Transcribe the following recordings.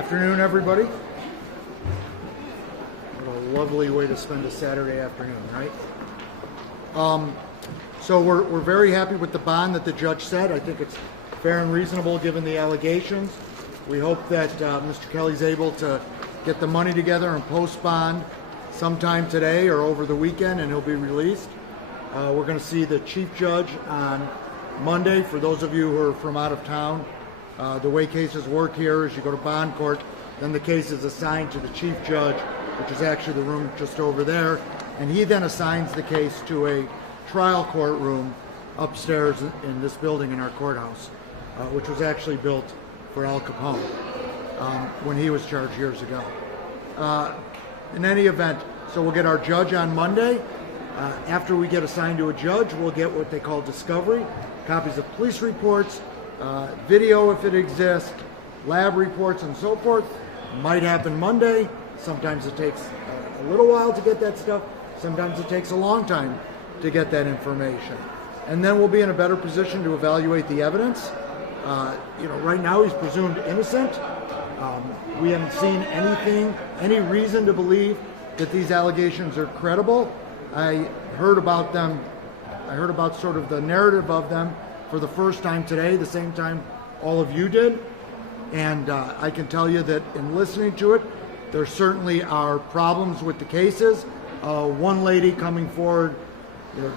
Afternoon, everybody. What a lovely way to spend a Saturday afternoon, right? So we're very happy with the bond that the judge set. I think it's fair and reasonable given the allegations. We hope that Mr. Kelly's able to get the money together and post bond sometime today or over the weekend, and he'll be released. We're going to see the chief judge on Monday. For those of you who are from out of town, the way cases work here is you go to bond court, then the case is assigned to the chief judge, which is actually the room just over there, and he then assigns the case to a trial court room upstairs in this building in our courthouse, which was actually built for Al Capone when he was charged years ago. In any event, so we'll get our judge on Monday. After we get assigned to a judge, we'll get what they call discovery, copies of police reports, video if it exists, lab reports, and so forth. Might happen Monday. Sometimes it takes a little while to get that stuff. Sometimes it takes a long time to get that information. And then we'll be in a better position to evaluate the evidence. Right now he's presumed innocent. We haven't seen any reason to believe that these allegations are credible. I heard about sort of the narrative of them for the first time today, the same time all of you did. And I can tell you that in listening to it, there certainly are problems with the cases. One lady coming forward,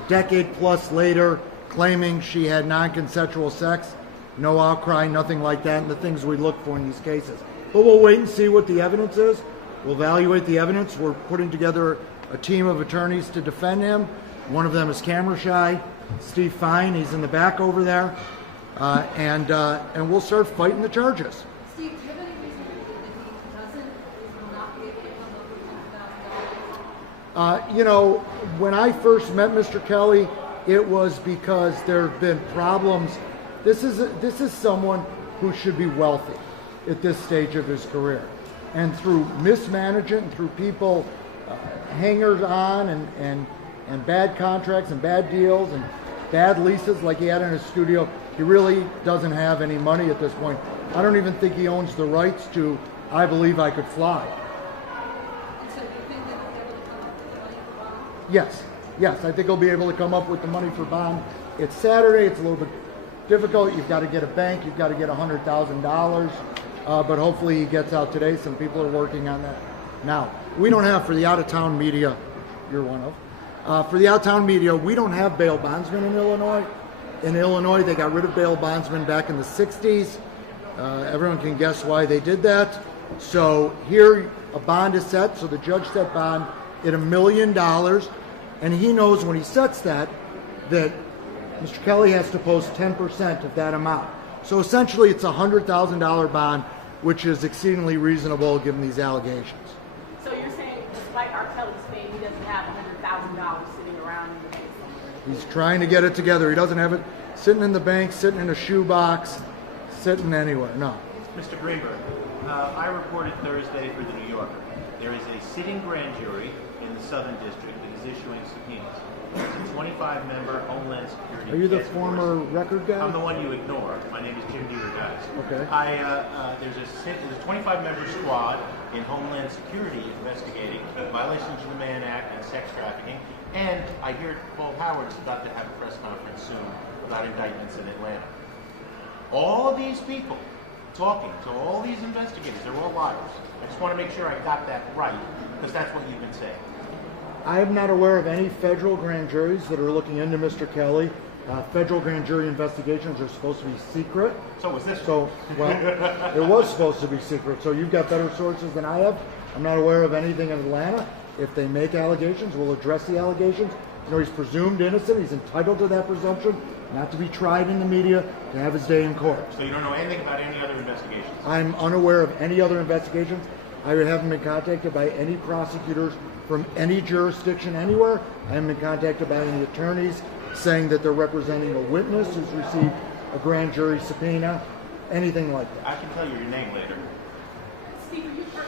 decade plus later, claiming she had non-consensual sex, no outcry, nothing like that, and the things we look for in these cases. But we'll wait and see what the evidence is. We'll evaluate the evidence. We're putting together a team of attorneys to defend him. One of them is camera shy, Steve Fine. He's in the back over there, and we'll start fighting the charges. Steve, do you have any reason to believe that he will not be able to come up with $10,000? When I first met Mr. Kelly, it was because there have been problems. This is someone who should be wealthy at this stage of his career, and through mismanagement and through people hangers on and bad contracts and bad deals and bad leases like he had in his studio, he really doesn't have any money at this point. I don't even think he owns the rights to I Believe I Could Fly. And so do you think that he'll be able to come up with the money for bond? Yes, I think he'll be able to come up with the money for bond. It's Saturday, it's a little bit difficult. You've got to get a bank, you've got to get $100,000, but hopefully he gets out today. Some people are working on that now. We don't have, for the out-of-town media, you're one of, for the out-of-town media, we don't have bail bondsmen in Illinois. In Illinois, they got rid of bail bondsmen back in the 60s. Everyone can guess why they did that. So here, a bond is set, so the judge set bond at $1 million, and he knows when he sets that Mr. Kelly has to post 10% of that amount. So essentially, it's a $100,000 bond, which is exceedingly reasonable given these allegations. So you're saying, despite R. Kelly's fame, he doesn't have $100,000 sitting around in the bank somewhere? He's trying to get it together. He doesn't have it sitting in the bank, sitting in a shoebox, sitting anywhere. No. Mr. Greenberg, I reported Thursday for the New Yorker. There is a sitting grand jury in the Southern District that is issuing subpoenas. It's a 25-member Homeland Security. Are you the task former force. record guy? I'm the one you ignore. My name is Jim DeRogatis. Okay. There's a 25-member squad in Homeland Security investigating violations of the Mann Act and sex trafficking. And I hear Paul Howard is about to have a press conference soon about indictments in Atlanta. All of these people talking to all these investigators, they're all liars. I just want to make sure I got that right, because that's what you've been saying. I am not aware of any federal grand juries that are looking into Mr. Kelly. Federal grand jury investigations are supposed to be secret. So was this. So, well, it was supposed to be secret. So you've got better sources than I have. I'm not aware of anything in Atlanta. If they make allegations, we'll address the allegations. He's presumed innocent. He's entitled to that presumption, not to be tried in the media, to have his day in court. So you don't know anything about any other investigations? I'm unaware of any other investigations. I haven't been contacted by any prosecutors from any jurisdiction anywhere. I haven't been contacted by any attorneys saying that they're representing a witness who's received a grand jury subpoena, anything like that. I can tell you your name later. Steve, is part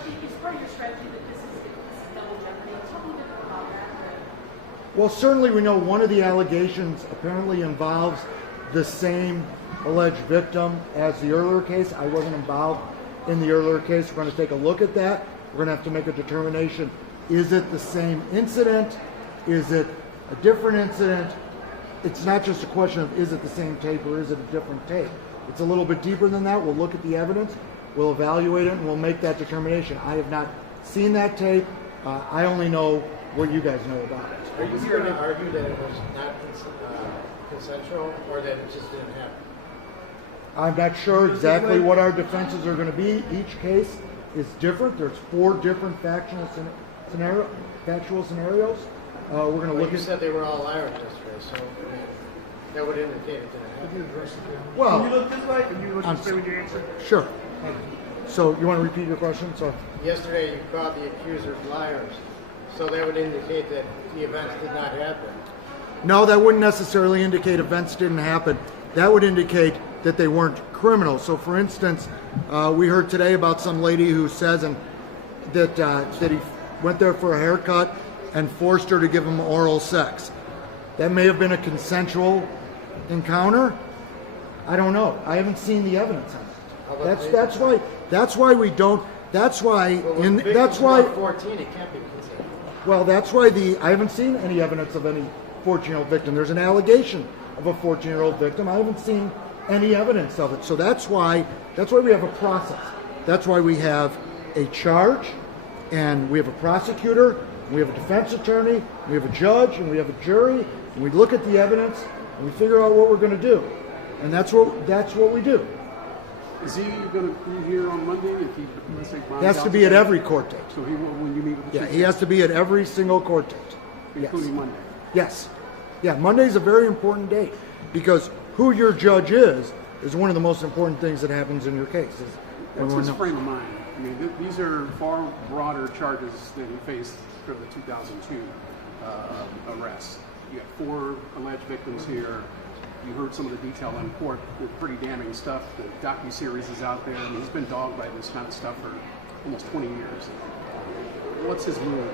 of your strategy that this is double jeopardy? Tell me a bit about that. Well, certainly we know one of the allegations apparently involves the same alleged victim as the earlier case. I wasn't involved in the earlier case. We're going to take a look at that. We're going to have to make a determination. Is it the same incident? Is it a different incident? It's not just a question of is it the same tape or is it a different tape. It's a little bit deeper than that. We'll look at the evidence, we'll evaluate it, and we'll make that determination. I have not seen that tape. I only know what you guys know about it. Are you here to argue that it was not consensual or that it just didn't happen? I'm not sure exactly what our defenses are going to be. Each case is different. There's 4 different factual scenarios. We're going to Well, look you at. said they were all liars yesterday, so I mean, that would indicate it didn't happen. Well, Can you look this way? Can you look I'm this way with your answer? sure. So you want to repeat your question? So Yesterday you called the accusers liars, so that would indicate that the events did not happen. no, that wouldn't necessarily indicate events didn't happen. That would indicate that they weren't criminals. So, for instance, we heard today about some lady who says that he went there for a haircut and forced her to give him oral sex. That may have been a consensual encounter. I don't know. I haven't seen the evidence on it. That's why we don't. That's why But when the that's victim's why. about 14, it can't be consensual. Well, that's why I haven't seen any evidence of any 14-year-old victim. There's an allegation of a 14-year-old victim. I haven't seen any evidence of it. So that's why we have a process. That's why we have a charge, and we have a prosecutor, we have a defense attorney, we have a judge, and we have a jury, and we look at the evidence, and we figure out what we're going to do. And that's what we do. Is he going to be here on Monday? If he, let's say, He has to be at every court date. So he will when you meet with the Yeah, chief, he has to be at every single court date. Yes. including Monday. Yes. Yeah, Monday's a very important date because who your judge is one of the most important things that happens in your case. What's his frame of mind? I mean, these are far broader charges than he faced for the 2002 arrests. You got 4 alleged victims here. You heard some of the detail in court. Pretty damning stuff. The docu-series is out there. I mean, he's been dogged by this kind of stuff for almost 20 years. What's his mood?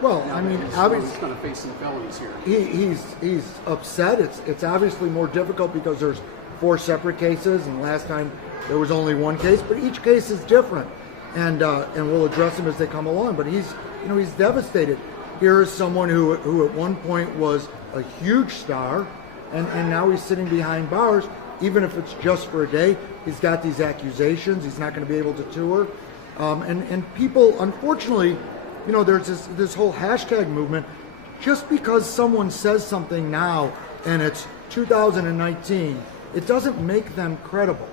Well, I mean, obviously, he's going to face some felonies here. he's upset. It's obviously more difficult because there's 4 separate cases, and last time there was only 1 case. But each case is different, and we'll address them as they come along. But he's devastated. Here is someone who at one point was a huge star, and now he's sitting behind bars. Even if it's just for a day, he's got these accusations. He's not going to be able to tour, and people, unfortunately. There's this whole hashtag movement. Just because someone says something now and it's 2019, it doesn't make them credible.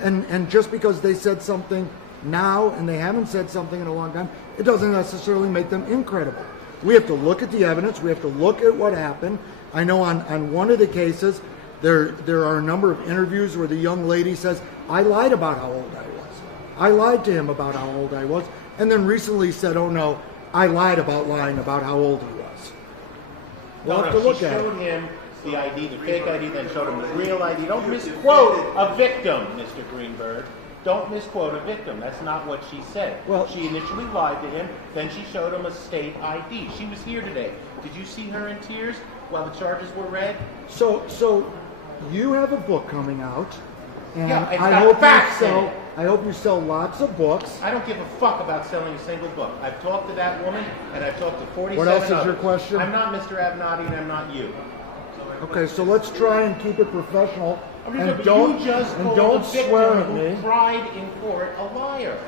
And just because they said something now and they haven't said something in a long time, it doesn't necessarily make them incredible. We have to look at the evidence. We have to look at what happened. I know on one of the cases, there are a number of interviews where the young lady says, I lied about how old I was. I lied to him about how old I was. And then recently said, oh no, I lied about lying about how old he was. We'll have to look at it. She showed him the ID, the fake ID, then showed him the real ID. Don't misquote a victim, Mr. Greenberg. Don't misquote a victim. That's not what she said. Well, she initially lied to him, then she showed him a state ID. She was here today. Did you see her in tears while the charges were read? So you have a book coming out, and Yeah, it's I got hope facts in it. I hope you sell lots of books. I don't give a fuck about selling a single book. I've talked to that woman, and I've talked to 47 What else is others. your question? I'm not Mr. Avenatti, and I'm not you. Okay, so let's try and keep it professional, and But don't you just called don't the victim swear at who me. cried in court a liar.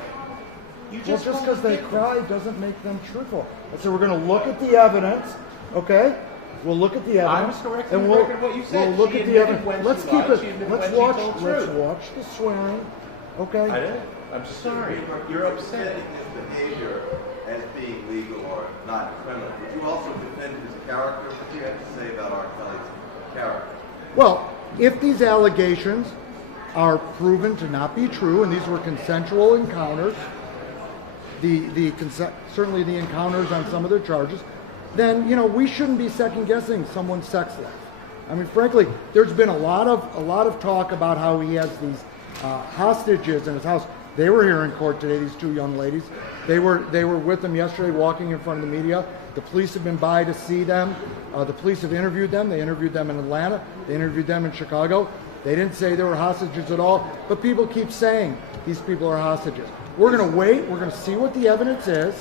You Well, just just called because the they victim. cry doesn't make them truthful. So we're going to look at the evidence, okay? We'll look at the I evidence. was correcting and the we'll, record of what you said. We'll look She at the admitted evidence. when Let's she keep lied. She it. admitted Let's when watch. she told Let's truth. watch the swearing, okay? I did. I'm sorry. You're upset. Defending his behavior as being legal or not criminal, would you also defend his character? What do you have to say about R. Kelly's character? Well, if these allegations are proven to not be true, and these were consensual encounters, certainly the encounters on some of their charges, then we shouldn't be second guessing someone's sex life. I mean, frankly, there's been a lot of talk about how he has these hostages in his house. They were here in court today. These 2 young ladies. They were with him yesterday, walking in front of the media. The police have been by to see them. The police have interviewed them. They interviewed them in Atlanta. They interviewed them in Chicago. They didn't say they were hostages at all, but people keep saying these people are hostages. We're going to wait. We're going to see what the evidence is.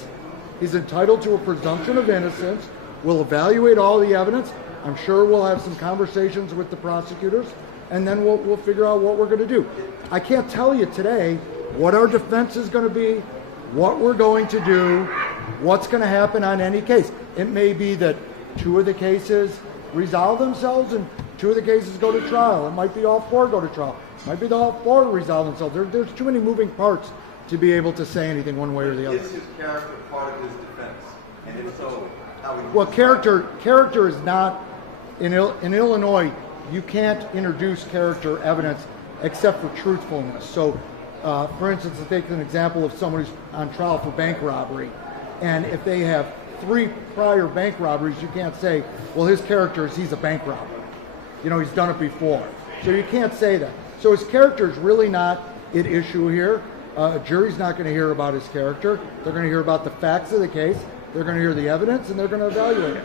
He's entitled to a presumption of innocence. We'll evaluate all the evidence. I'm sure we'll have some conversations with the prosecutors, and then we'll figure out what we're going to do. I can't tell you today what our defense is going to be, what we're going to do, what's going to happen on any case. It may be that 2 of the cases resolve themselves and 2 of the cases go to trial. It might be all 4 go to trial. It might be all 4 resolve themselves. There's too many moving parts to be able to say anything one way or the other. Is his character part of his defense? And if so, how would you Well, describe it? character is not, in Illinois, you can't introduce character evidence except for truthfulness. So, for instance, to take an example of someone who's on trial for bank robbery, and if they have 3 prior bank robberies, you can't say, well, his character is he's a bank robber. You know, he's done it before. So you can't say that. So his character is really not at issue here. A jury's not going to hear about his character. They're going to hear about the facts of the case. They're going to hear the evidence, and they're going to evaluate it.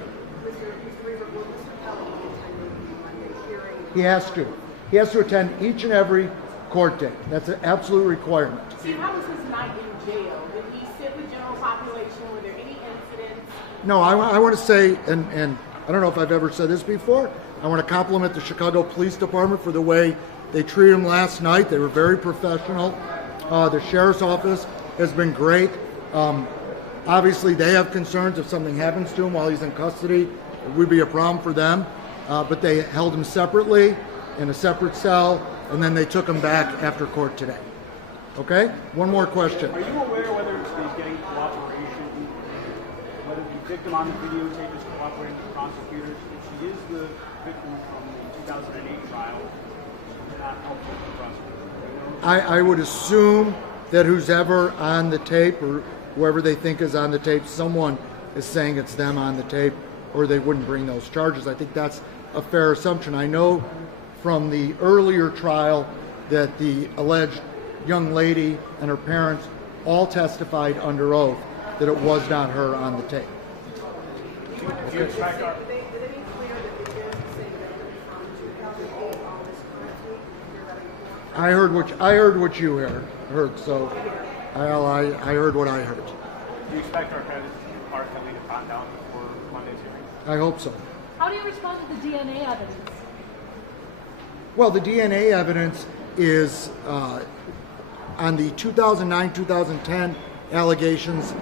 He has to. He has to attend each and every court date. That's an absolute requirement. Steve, how was his night in jail? Did he sit with general population? Were there any incidents? No, I want to say, and I don't know if I've ever said this before, I want to compliment the Chicago Police Department for the way they treated him last night. They were very professional. The sheriff's office has been great. Obviously, they have concerns if something happens to him while he's in custody. It would be a problem for them. But they held him separately in a separate cell, and then they took him back after court today. Okay? One more question. Are you aware whether he's getting cooperation, whether the victim on the videotape is cooperating with prosecutors? If she is the victim from the 2008 trial, she's not helpful to the prosecutor. I would assume that who's ever on the tape, or whoever they think is on the tape, someone is saying it's them on the tape, or they wouldn't bring those charges. I think that's a fair assumption. I know from the earlier trial that the alleged young lady and her parents all testified under oath that it was not her on the tape. Do you expect our... I heard what you heard. So I heard what I heard. Do you expect R. Kelly to bond out before Monday's hearing? I hope so. How do you respond to the DNA evidence? Well, the DNA evidence is on the 2009-2010 allegations.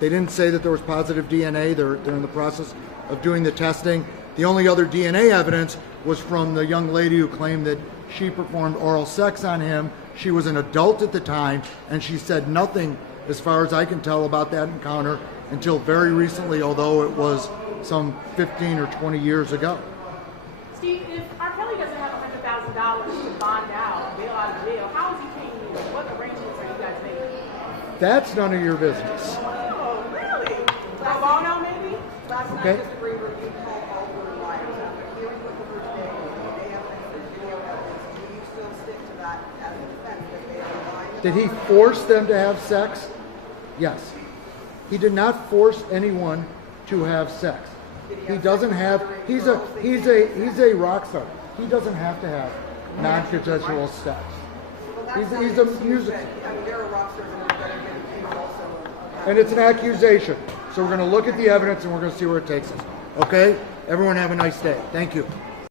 They didn't say that there was positive DNA. They're in the process of doing the testing. The only other DNA evidence was from the young lady who claimed that she performed oral sex on him. She was an adult at the time, and she said nothing, as far as I can tell, about that encounter until very recently, although it was some 15 or 20 years ago. Steve, if R. Kelly doesn't have $100,000 to bond out, bail out of jail, how is he paying you? What arrangements are you guys making? That's none of your business. Oh, really? Pro bono, maybe? Last Okay. night, Mr. Greenberg, you called all were liars. After hearing what you heard today, they have video evidence. Do you still stick to that as a defense that they are lying? Did he force them to have sex? Yes. He did not force anyone to have sex. He doesn't have. He's a rock star. He doesn't have to have non-consensual sex. He's a music. I mean, there are rock stars that are getting paid also. And it's an accusation. So we're going to look at the evidence and we're going to see where it takes us. Okay? Everyone have a nice day. Thank you.